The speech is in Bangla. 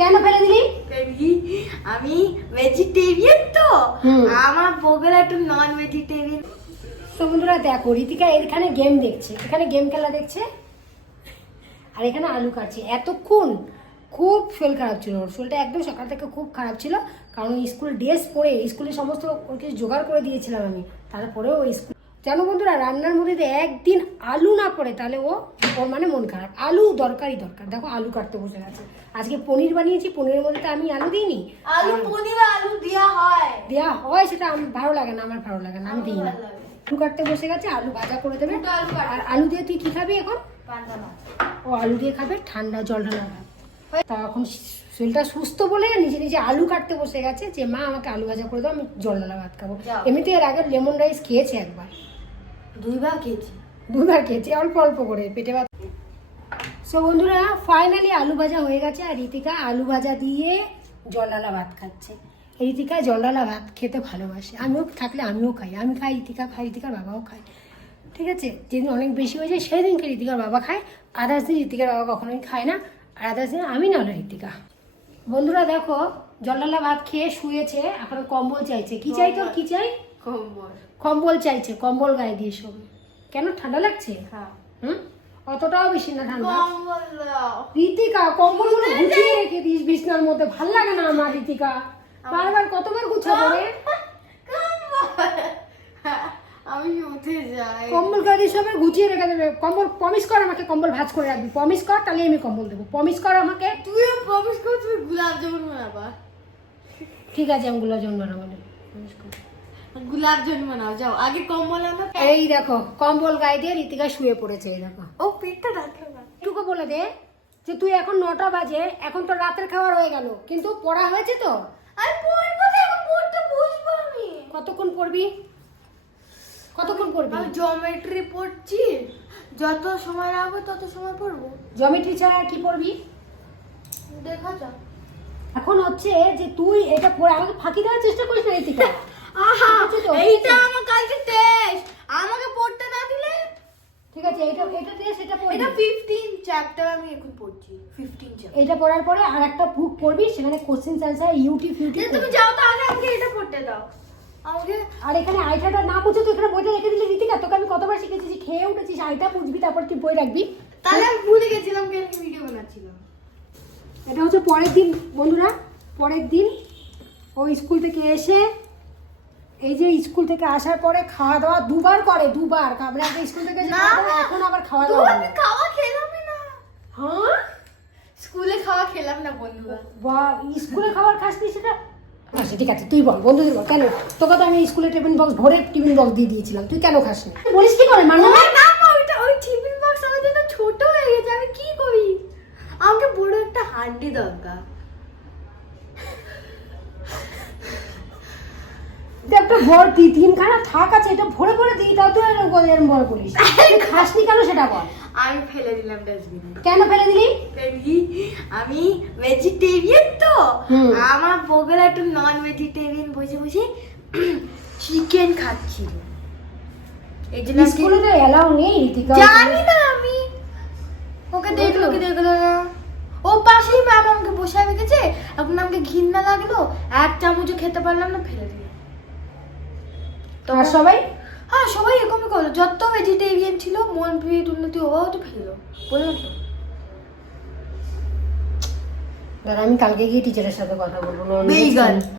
কেন ফেলে দিলি? আমি ভেজিটেরিয়ান তো, আমার বউগুলো একটু নন ভেজিটেরিয়ান। তো বন্ধুরা দেখো, ঋতিকা এখানে গেম দেখছে, এখানে গেম খেলা দেখছে, আর এখানে আলু কাটছে। এতক্ষণ খুব শরীর খারাপ ছিল ওর, শরীরটা একদম সকাল থেকে খুব খারাপ ছিল, কারণ স্কুল ড্রেস পরে স্কুলে সমস্ত ওকে জোগাড় করে দিয়েছিলাম আমি, তারপরেও ওই স্কুল জানো বন্ধুরা, রান্নার মধ্যে যদি একদিন আলু না পড়ে তাহলে ওর মানে মন খারাপ। আলু দরকারই দরকার। দেখো আলু কাটতে বসে গেছে। আজকে পনির বানিয়েছি, পনিরের মধ্যে তো আমি আলু দিইনি। পনির আলু দেওয়া হয় সেটা আমার ভালো লাগে না, আমি দিই না। আলু কাটতে বসে গেছে, আলু ভাজা করে দেবে। আর আলু দিয়ে তুই কি খাবি এখন? ও আলু দিয়ে খাবে ঠান্ডা জল ঢালা ভাত। তা এখন শরীরটা সুস্থ বলে নিজে নিজে আলু কাটতে বসে গেছে যে মা আমাকে আলু ভাজা করে দাও, আমি জল ঢালা ভাত খাবো। এমনিতে এর আগে লেমন রাইস খেয়েছে একবার, দুইবার খেয়েছি অল্প অল্প করে পেটে ভাত। সো বন্ধুরা ফাইনালি আলু ভাজা হয়ে গেছে, আর ঋতিকা আলু ভাজা দিয়ে জল ঢালা ভাত খাচ্ছে। ঋতিকা জল ঢালা ভাত খেতে ভালোবাসে, আমিও থাকলে আমিও খাই, আমি খাই, ঋতিকা খাই, ঋতিকার বাবাও খায়। ঠিক আছে, যেদিন অনেক বেশি হয়ে যায় সেই দিনকে ঋতিকার বাবা খায়, আদার্স দিন ঋতিকার বাবা কখনোই খায় না, আর আদার্স দিন আমি না হলে ঋতিকা। বন্ধুরা দেখো জল ঢালা ভাত খেয়ে শুয়েছে, এখন কম্বল চাইছে। কি চাই তোর? কি চাই? কম্বল চাইছে, কম্বল গায়ে দিয়ে শোবে। কেন, ঠান্ডা লাগছে? হুম, অতটাও বেশি না ঠান্ডা। ঋতিকা কম্বল গুলো গুছিয়ে রেখে দিস বিছনার মধ্যে, ভাল লাগে না আমার। ঋতিকা বারবার কতবার গুছাবো রে? আমি উঠে যাই, কম্বল গায়ে দিয়ে সবাই গুছিয়ে রেখে দেবে। কম্বল প্রমিস কর আমাকে, কম্বল ভাঁজ করে রাখবি। প্রমিস কর, তাহলে আমি কম্বল দেবো। প্রমিস কর আমাকে। তুইও প্রমিস কর, তুই গোলাপ জামুন বানাবা। ঠিক আছে, আমি গোলাপ জামুন বানাবো। গোলাপ জামুন বানাও, যাও আগে কম্বল আনো। এই দেখো কম্বল গায়ে দিয়ে ঋতিকা শুয়ে পড়েছে। এই দেখো, ও পেটটা রাখলো না। টুকু বলে দে যে তুই এখন 9টা বাজে, এখন তো রাতের খাবার হয়ে গেল, কিন্তু পড়া হয়েছে তো? আমি পড়বো না, এখন পড়তে বসবো আমি। কতক্ষণ পড়বি? আমি জিওমেট্রি পড়ছি, যত সময় লাগবে তত সময় পড়বো। জিওমেট্রি ছাড়া আর কি পড়বি? দেখা যাক। এখন হচ্ছে যে তুই এটা পড়ে আমাকে ফাঁকি দেওয়ার চেষ্টা করিস না ঋতিকা। এইটা আমার কালকে টেস্ট, আমাকে পড়তে না দিলে। ঠিক আছে, এটা টেস্ট, এটা পড়বি। এটা 15 চ্যাপ্টার আমি এখন পড়ছি, 15 চ্যাপ্টার। এটা পড়ার পরে আর একটা বুক পড়বি, সেখানে কোশ্চেন আনসার ইউটিউব তুমি যাও, তাহলে আমাকে এটা পড়তে দাও আমাকে। আর এখানে আইটাটা না বুঝে তুই এখানে বইটা রেখে দিলি ঋতিকা। তোকে আমি কতবার শিখেছি যে খেয়ে উঠেছিস, আইটা বুঝবি তারপর তুই বই রাখবি। তাহলে আমি ভুলে গেছিলাম কেন ভিডিও বানাচ্ছিলাম। এটা হচ্ছে পরের দিন বন্ধুরা, পরের দিন ও স্কুল থেকে এসে, এই যে স্কুল থেকে আসার পরে খাওয়া দাওয়া দুবার করে, দুবার। আমরা আগে স্কুল থেকে এখন আবার খাওয়া দাওয়া। আমি খাওয়া খেলামই না। হ্যাঁ, স্কুলে খাওয়া খেলাম না বন্ধুরা। বা স্কুলে খাবার খাসনি সেটা? আচ্ছা ঠিক আছে, তুই বল বন্ধুদের বল কেন। তোকে তো আমি স্কুলে টিফিন বক্স ভরে টিফিন বক্স দিয়ে দিয়েছিলাম, তুই কেন খাসনি? বলিস কি করে? মানে না ওই টিফিন বক্স আমার জন্য ছোট হয়ে গেছে, আমি কি করি? আমাকে বড় একটা হান্ডি দরকার। একটা বড় তিনখানা থাক আছে, এটা ভরে ভরে দিই, তাও তুই এরকম বড় বলিস। খাসনি কেন সেটা বল। আমি ফেলে দিলাম ডাস্টবিনে। কেন ফেলে দিলি? আমি ভেজিটেরিয়ান তো, আমার বউগুলো একটু নন ভেজিটেরিয়ান বসে বসে চিকেন খাচ্ছিল। এই জন্য স্কুলে তো এলাও নেই ঋতিকা। জানি না আমি, ওকে দেখলো না। ও পাশেই ম্যাম আমাকে বসে রেখেছে, এখন আমাকে ঘৃণা লাগলো, এক চামচও খেতে পারলাম না, ফেলে দিলাম। আর সবাই? হ্যাঁ সবাই এরকমই করলো, যত ভেজিটেরিয়ান ছিল মন প্রীত উন্নতি ওরাও তো ফেললো, বললাম তো। দাঁড়া আমি কালকে গিয়ে টিচারের সাথে কথা বলবো।